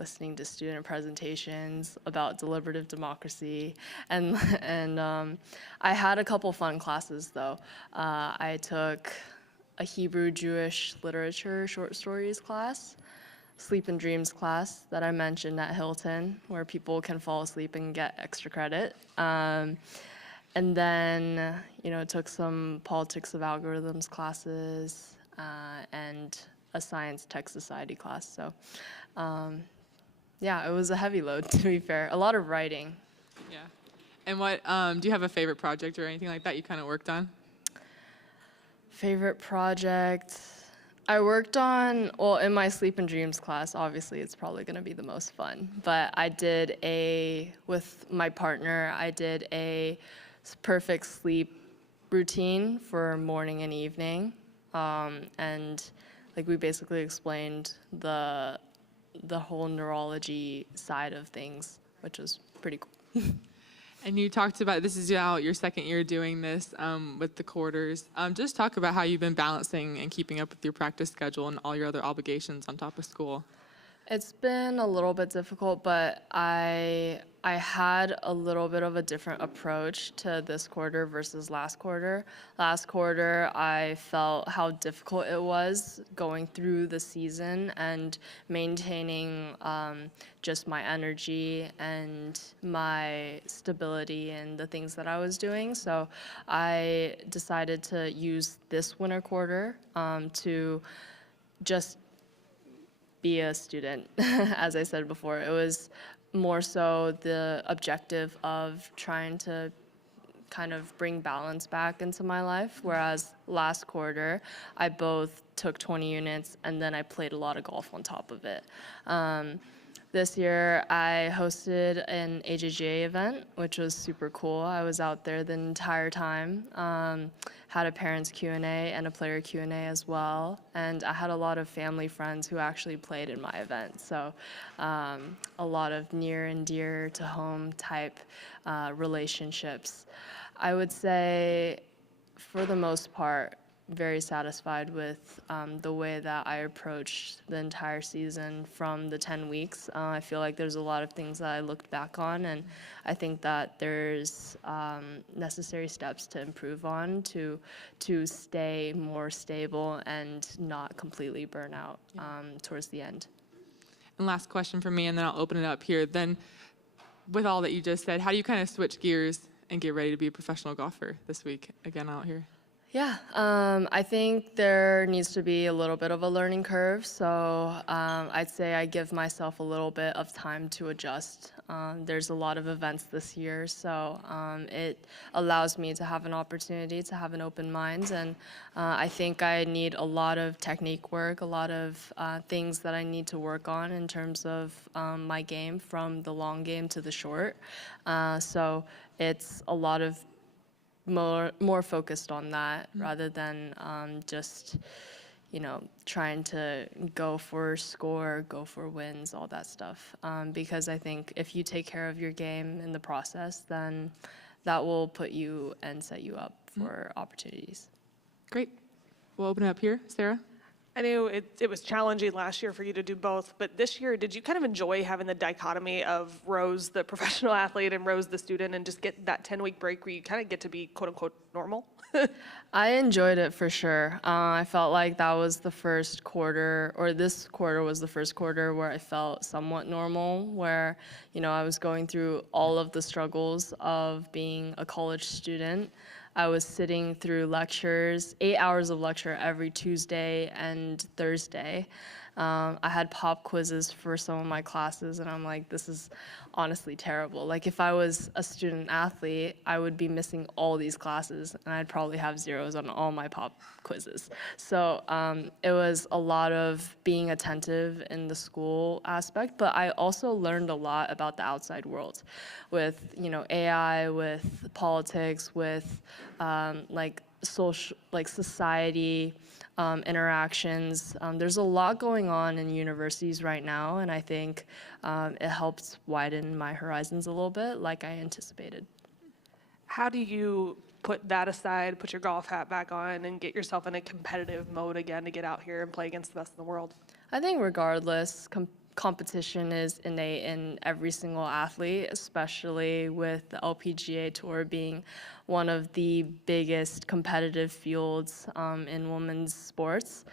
listening to student presentations about deliberative democracy, and I had a couple fun classes though. I took a Hebrew Jewish literature short stories class, sleep and dreams class that I mentioned at Hilton, where people can fall asleep and get extra credit. And then, took some politics of algorithms classes and a science tech society class. So, yeah, it was a heavy load, to be fair. A lot of writing. Yeah. And what, do you have a favorite project or anything like that you kind of worked on? Favorite project? I worked on, well, in my sleep and dreams class, obviously it's probably gonna be the most fun, but with my partner, I did a perfect sleep routine for morning and evening. And like we basically explained the whole neurology side of things, which was pretty cool. And you talked about, this is now your second year doing this with the quarters. Just talk about how you've been balancing and keeping up with your practice schedule and all your other obligations on top of school. It's been a little bit difficult, but I had a little bit of a different approach to this quarter versus last quarter. Last quarter, I felt how difficult it was going through the season and maintaining just my energy and my stability and the things that I was doing. So I decided to use this winter quarter to just be a student. As I said before, it was more so the objective of trying to kind of bring balance back into my life, whereas last quarter I both took 20 units and then I played a lot of golf on top of it. This year I hosted an AJGA event, which was super cool. I was out there the entire time. Had a parents Q&A and a player Q&A as well. And I had a lot of family friends who actually played in my event. So a lot of near and dear to home type relationships. I would say for the most part, very satisfied with the way that I approached the entire season from the 10 weeks. I feel like there's a lot of things that I looked back on, and I think that there's necessary steps to improve on to stay more stable and not completely burn out towards the end. And last question for me, and then I'll open it up here. Then, with all that you just said, how do you kind of switch gears and get ready to be a professional golfer this week again out here? Yeah, I think there needs to be a little bit of a learning curve. So I'd say I give myself a little bit of time to adjust. There's a lot of events this year, so it allows me to have an opportunity to have an open mind. And I think I need a lot of technique work, a lot of things that I need to work on in terms of my game from the long game to the short. So it's a lot of more focused on that rather than just trying to go for score, go for wins, all that stuff. Because I think if you take care of your game in the process, then that will put you and set you up for opportunities. Great. We'll open it up here. Sarah? I knew it was challenging last year for you to do both, but this year, did you kind of enjoy having the dichotomy of Rose, the professional athlete, and Rose, the student, and just get that 10-week break where you kind of get to be quote-unquote normal? I enjoyed it for sure. I felt like that was the first quarter, or this quarter was the first quarter where I felt somewhat normal, where, I was going through all of the struggles of being a college student. I was sitting through lectures, 8 hours of lecture every Tuesday and Thursday. I had pop quizzes for some of my classes, and I'm like, this is honestly terrible. Like, if I was a student athlete, I would be missing all these classes, and I'd probably have zeros on all my pop quizzes. So it was a lot of being attentive in the school aspect, but I also learned a lot about the outside world with, AI, with politics, with social, society, interactions. There's a lot going on in universities right now, and I think it helps widen my horizons a little bit, like I anticipated. How do you put that aside, put your golf hat back on, and get yourself in a competitive mode again to get out here and play against the best in the world? I think regardless, competition is innate in every single athlete, especially with the LPGA Tour being one of the biggest competitive fields in women's sports.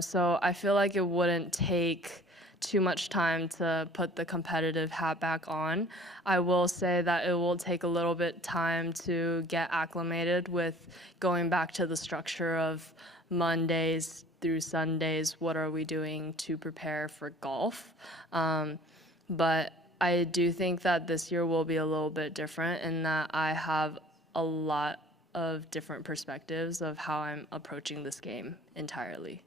So I feel like it wouldn't take too much time to put the competitive hat back on. I will say that it will take a little bit time to get acclimated with going back to the structure of Mondays through Sundays. What are we doing to prepare for golf? But I do think that this year will be a little bit different in that I have a lot of different perspectives of how I'm approaching this game entirely.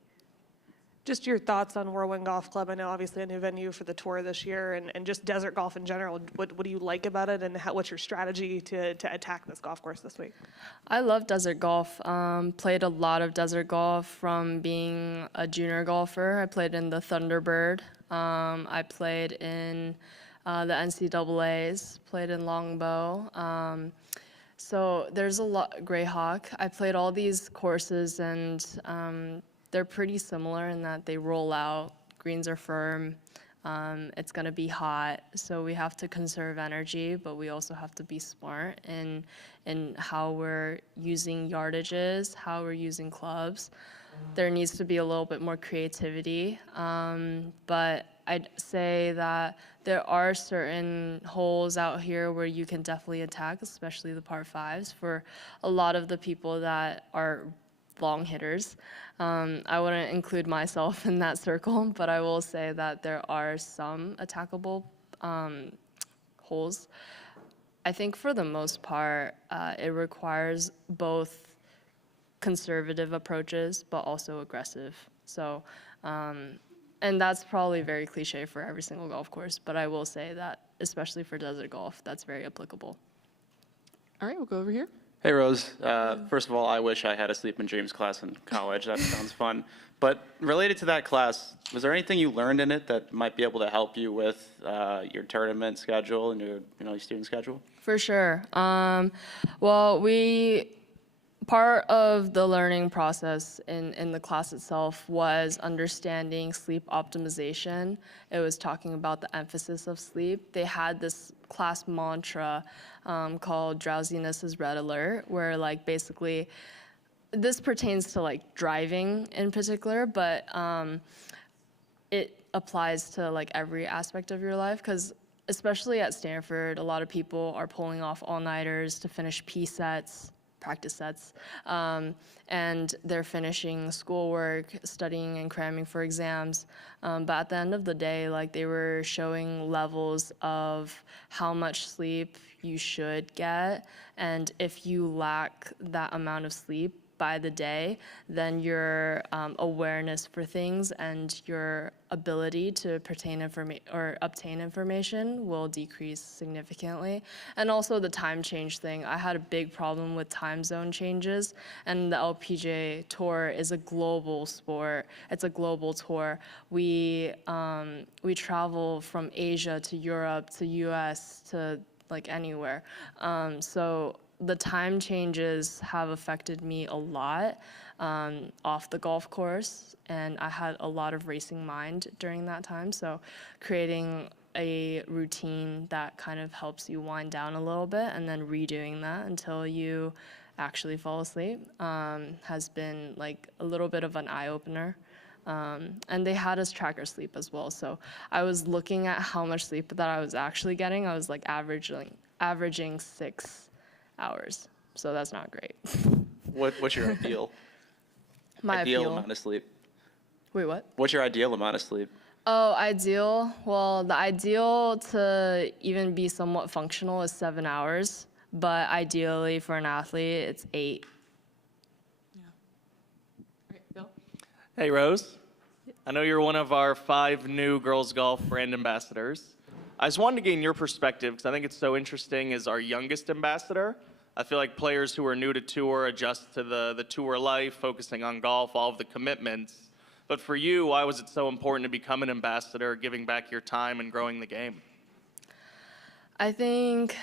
Just your thoughts on Whirlwind Golf Club. I know obviously a new venue for the tour this year, and just desert golf in general. What do you like about it, and what's your strategy to attack this golf course this week? I love desert golf. Played a lot of desert golf from being a junior golfer. I played in the Thunderbird. I played in the NCAAs, played in Longbow. So there's a lot, Greyhawk. I played all these courses, and they're pretty similar in that they roll out, greens are firm, it's gonna be hot, so we have to conserve energy, but we also have to be smart in how we're using yardages, how we're using clubs. There needs to be a little bit more creativity, but I'd say that there are certain holes out here where you can definitely attack, especially the par fives, for a lot of the people that are long hitters. I wouldn't include myself in that circle, but I will say that there are some attackable holes. I think for the most part, it requires both conservative approaches, but also aggressive. So, and that's probably very cliche for every single golf course, but I will say that, especially for desert golf, that's very applicable. All right, we'll go over here. Hey, Rose. First of all, I wish I had a Sleep and Dreams class in college. That sounds fun. But related to that class, was there anything you learned in it that might be able to help you with your tournament schedule and your student schedule? For sure. Well, part of the learning process in the class itself was understanding sleep optimization. It was talking about the emphasis of sleep. They had this class mantra called drowsiness is red alert, where like basically, this pertains to like driving in particular, but it applies to like every aspect of your life, because especially at Stanford, a lot of people are pulling off all-nighters to finish practice sets, and they're finishing schoolwork, studying and cramming for exams. But at the end of the day, like they were showing levels of how much sleep you should get, and if you lack that amount of sleep by the day, then your awareness for things and your ability to obtain information will decrease significantly. And also the time change thing. I had a big problem with time zone changes, and the LPGA Tour is a global sport. It's a global tour. We travel from Asia to Europe to US to like anywhere. So the time changes have affected me a lot off the golf course, and I had a lot of racing mind during that time. So creating a routine that kind of helps you wind down a little bit and then redoing that until you actually fall asleep has been like a little bit of an eye-opener. And they had us track our sleep as well. So I was looking at how much sleep that I was actually getting. I was like averaging 6 hours. So that's not great. What's your ideal? My ideal amount of sleep? Wait, what? What's your ideal amount of sleep? Oh, ideal. Well, the ideal to even be somewhat functional is 7 hours, but ideally for an athlete, it's 8. Yeah. All right, Bill. Hey, Rose. I know you're one of our 5 new girls golf brand ambassadors. I just wanted to gain your perspective because I think it's so interesting as our youngest ambassador. I feel like players who are new to tour adjust to the tour life, focusing on golf, all of the commitments. But for you, why was it so important to become an ambassador, giving back your time and growing the game? I think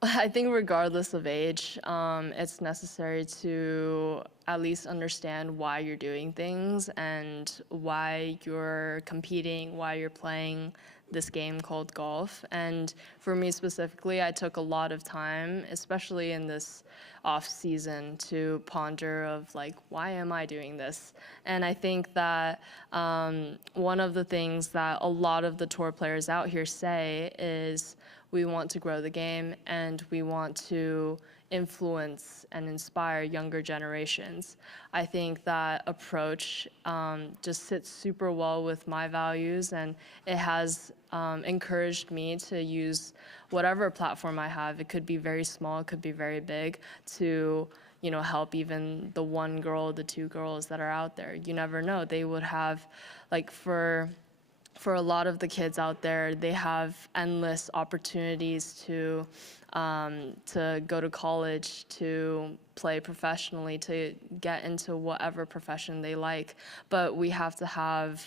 I think regardless of age, it's necessary to at least understand why you're doing things and why you're competing, why you're playing this game called golf. And for me specifically, I took a lot of time, especially in this off season, to ponder of like, why am I doing this? And I think that one of the things that a lot of the tour players out here say is, we want to grow the game and we want to influence and inspire younger generations. I think that approach just sits super well with my values, and it has encouraged me to use whatever platform I have. It could be very small, it could be very big, to help even the one girl, the two girls that are out there. You never know. They would have, like, for a lot of the kids out there, they have endless opportunities to go to college, to play professionally, to get into whatever profession they like. But we have to have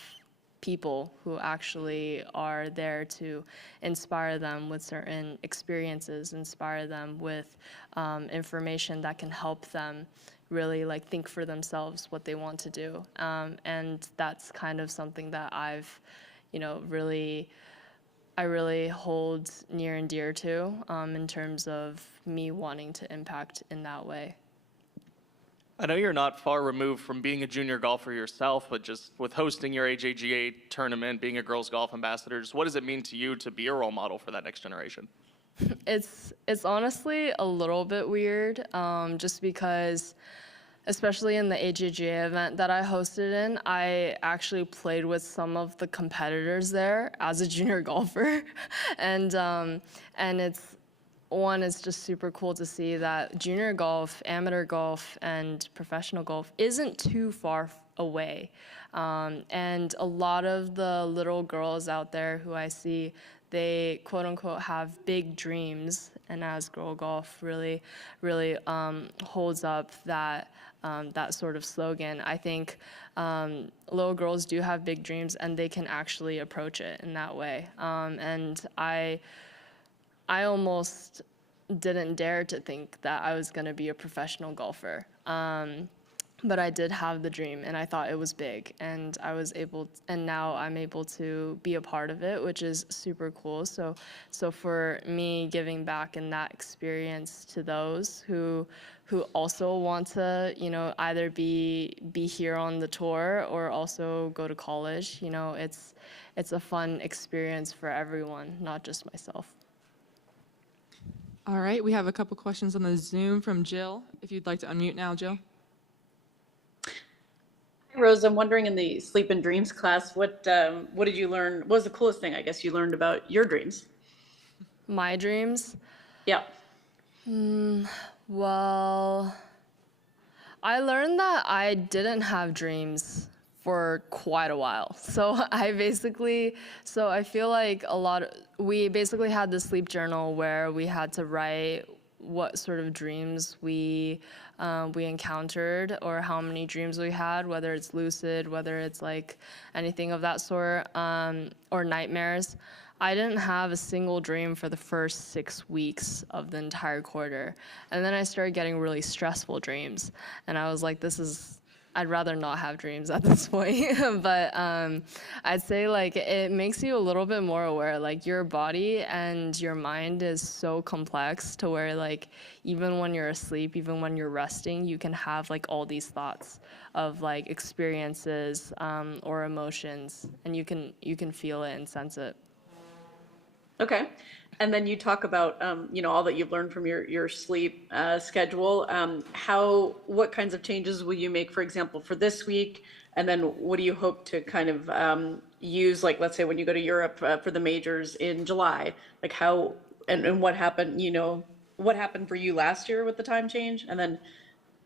people who actually are there to inspire them with certain experiences, inspire them with information that can help them really like think for themselves what they want to do. And that's kind of something that I really hold near and dear to in terms of me wanting to impact in that way. I know you're not far removed from being a junior golfer yourself, but just with hosting your AJGA tournament, being a girls golf ambassador, just what does it mean to you to be a role model for that next generation? It's honestly a little bit weird, just because, especially in the AJGA event that I hosted in, I actually played with some of the competitors there as a junior golfer, and it's just super cool to see that junior golf, amateur golf, and professional golf isn't too far away, and a lot of the little girls out there who I see, they quote unquote have big dreams, and as girl golf really holds up that sort of slogan. I think little girls do have big dreams, and they can actually approach it in that way. And I almost didn't dare to think that I was going to be a professional golfer. But I did have the dream, and I thought it was big, and and now I'm able to be a part of it, which is super cool. So for me, giving back in that experience to those who also want to, either be here on the tour or also go to college, it's a fun experience for everyone, not just myself. All right, we have a couple questions on the Zoom from Jill. If you'd like to unmute now, Jill. Hi, Rose, I'm wondering in the Sleep and Dreams class, what did you learn? What was the coolest thing, I guess, you learned about your dreams? My dreams? Yeah. Well, I learned that I didn't have dreams for quite a while. So I feel like we basically had the sleep journal where we had to write what sort of dreams we encountered, or how many dreams we had, whether it's lucid, whether it's like anything of that sort, or nightmares. I didn't have a single dream for the first 6 weeks of the entire quarter. And then I started getting really stressful dreams. And I was like, I'd rather not have dreams at this point. But I'd say like it makes you a little bit more aware. Like your body and your mind is so complex to where like even when you're asleep, even when you're resting, you can have like all these thoughts of like experiences or emotions, and you can feel it and sense it. Okay. And then you talk about, all that you've learned from your sleep schedule. What kinds of changes will you make, for example, for this week? And then what do you hope to kind of use, like, let's say when you go to Europe for the majors in July, like how, and what happened, what happened for you last year with the time change? And then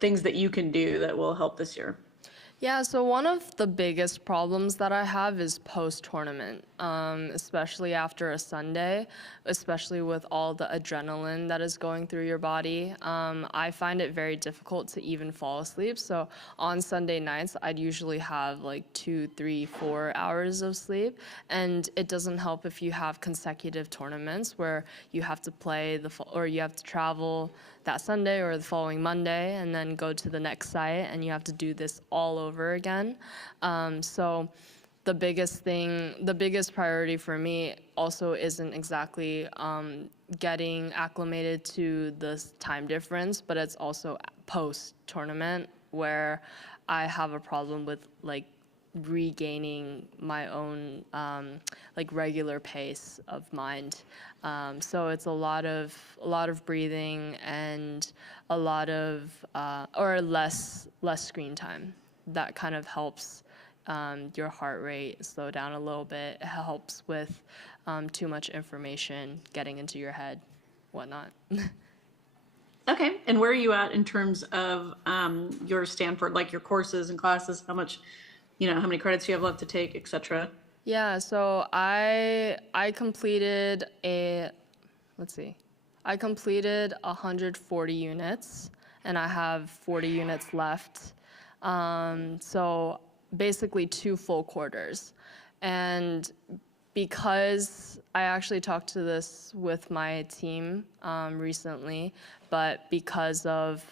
things that you can do that will help this year. Yeah, so one of the biggest problems that I have is post-tournament. especially after a Sunday, especially with all the adrenaline that is going through your body. I find it very difficult to even fall asleep. So on Sunday nights, I'd usually have like 2, 3, 4 hours of sleep. And it doesn't help if you have consecutive tournaments where you have to play or you have to travel that Sunday or the following Monday and then go to the next site and you have to do this all over again. So the biggest priority for me also isn't exactly getting acclimated to the time difference, but it's also post-tournament where I have a problem with like regaining my own like regular pace of mind. So it's a lot of breathing and a lot of or less screen time. That kind of helps your heart rate slow down a little bit. It helps with too much information getting into your head, whatnot. Okay, and where are you at in terms of your Stanford, like your courses and classes? How much, how many credits you have left to take, et cetera? Yeah, so I completed I completed 140 units, and I have 40 units left. So basically 2 full quarters. And because I actually talked to this with my team recently, but because of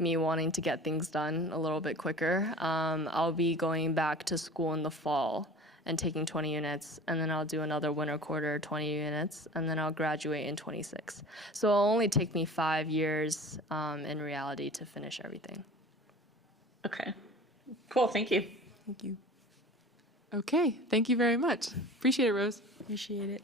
me wanting to get things done a little bit quicker, I'll be going back to school in the fall and taking 20 units, and then I'll do another winter quarter, 20 units, and then I'll graduate in 26. So it'll only take me 5 years in reality to finish everything. Okay, cool, thank you. Thank you. Okay, thank you very much. Appreciate it, Rose. Appreciate it.